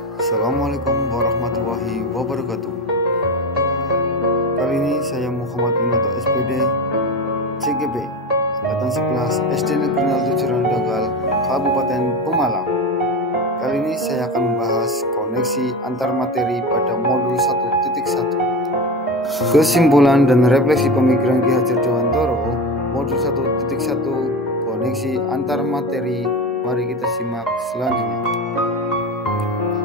Assalamualaikum warahmatullahi wabarakatuh. Kali ini saya Muhammad Minato SPD CGB Angkatan 11 SD Negeri 07 Randagal Kabupaten Pemalang. Kali ini saya akan membahas koneksi antar materi pada modul 1.1. Kesimpulan dan refleksi pemikiran Ki Hajar Dewantoro modul 1.1 koneksi antar materi. Mari kita simak selanjutnya.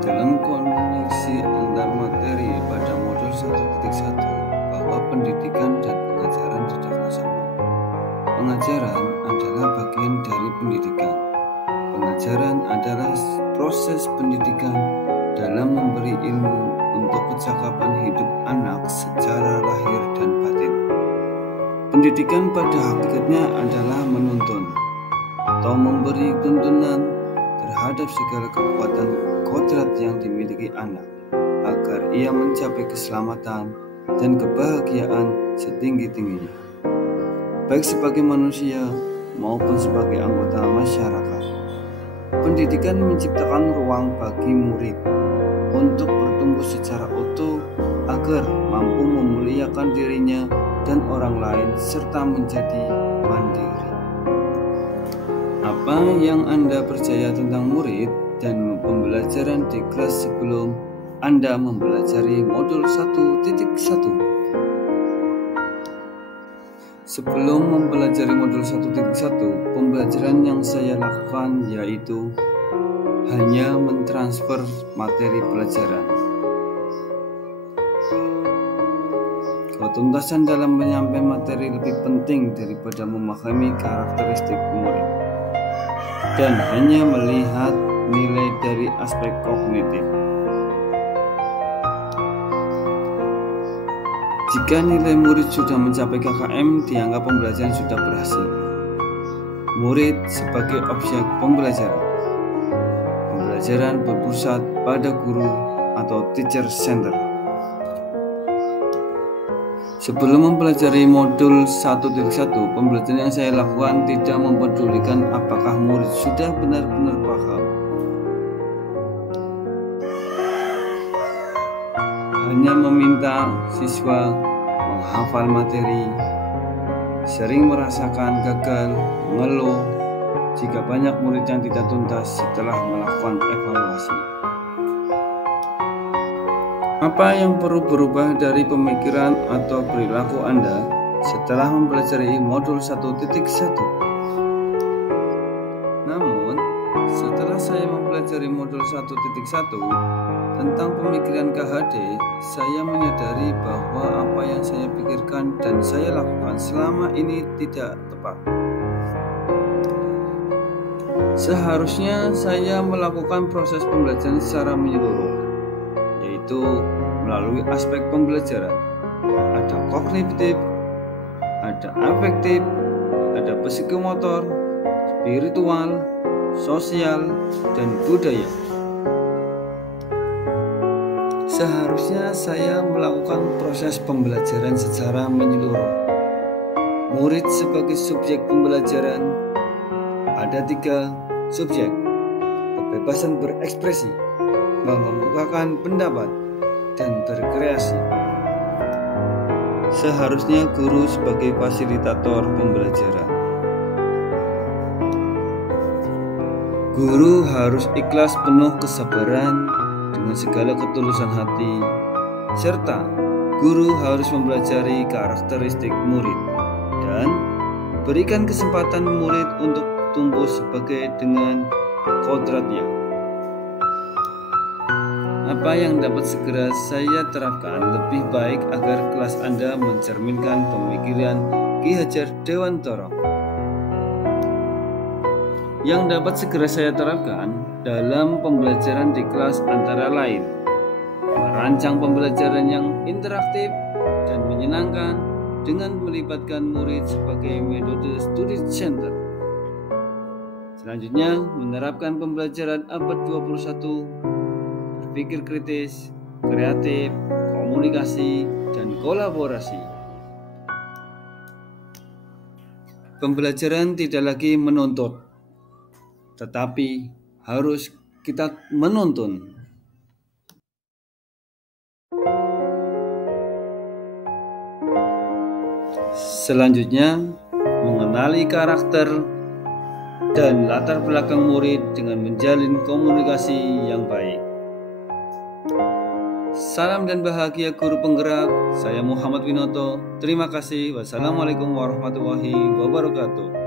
Dalam koneksi antar materi pada modul 1.1 bahwa pendidikan dan pengajaran tidaklah sama. Pengajaran adalah bagian dari pendidikan. Pengajaran adalah proses pendidikan dalam memberi ilmu untuk kecakapan hidup anak secara lahir dan batin. Pendidikan pada hakikatnya adalah menuntun atau memberi tuntunan terhadap segala kekuatan kodrat yang dimiliki anak agar ia mencapai keselamatan dan kebahagiaan setinggi-tingginya, baik sebagai manusia maupun sebagai anggota masyarakat. Pendidikan menciptakan ruang bagi murid untuk bertumbuh secara utuh agar mampu memuliakan dirinya dan orang lain serta menjadi mandiri. Apa yang Anda percaya tentang murid dan pembelajaran di kelas sebelum Anda mempelajari modul 1.1? Sebelum mempelajari modul 1.1, pembelajaran yang saya lakukan yaitu hanya mentransfer materi pelajaran. Ketuntasan dalam menyampaikan materi lebih penting daripada memahami karakteristik murid dan hanya melihat nilai dari aspek kognitif. Jika nilai murid sudah mencapai KKM, dianggap pembelajaran sudah berhasil. Murid sebagai objek pembelajaran. Pembelajaran berpusat pada guru atau teacher center. Sebelum mempelajari modul 1.1, pembelajaran yang saya lakukan tidak mempedulikan apakah murid sudah benar-benar paham. Hanya meminta siswa menghafal materi, sering merasakan gagal, mengeluh jika banyak murid yang tidak tuntas setelah melakukan evaluasi. Apa yang perlu berubah dari pemikiran atau perilaku Anda setelah mempelajari modul 1.1? Namun, setelah saya mempelajari modul 1.1 tentang pemikiran KHD, saya menyadari bahwa apa yang saya pikirkan dan saya lakukan selama ini tidak tepat. Seharusnya saya melakukan proses pembelajaran secara menyeluruh, yaitu melalui aspek pembelajaran. Ada kognitif, ada afektif, ada psikomotor, spiritual, sosial, dan budaya. Seharusnya saya melakukan proses pembelajaran secara menyeluruh. Murid sebagai subjek pembelajaran, ada 3 subjek: kebebasan berekspresi, mengemukakan pendapat, dan berkreasi. Seharusnya guru sebagai fasilitator pembelajaran. Guru harus ikhlas penuh kesabaran dengan segala ketulusan hati, serta guru harus mempelajari karakteristik murid dan berikan kesempatan murid untuk tumbuh sebagai dengan kodratnya. Apa yang dapat segera saya terapkan lebih baik agar kelas Anda mencerminkan pemikiran Ki Hajar Dewantoro? Yang dapat segera saya terapkan dalam pembelajaran di kelas antara lain merancang pembelajaran yang interaktif dan menyenangkan dengan melibatkan murid sebagai metode studi center. Selanjutnya, menerapkan pembelajaran abad 21, berpikir kritis, kreatif, komunikasi, dan kolaborasi. Pembelajaran tidak lagi menuntut, tetapi harus kita menuntun. Selanjutnya, mengenali karakter dan latar belakang murid dengan menjalin komunikasi yang baik. Salam dan bahagia guru penggerak. Saya Muhammad Winoto. Terima kasih. Wassalamualaikum warahmatullahi wabarakatuh.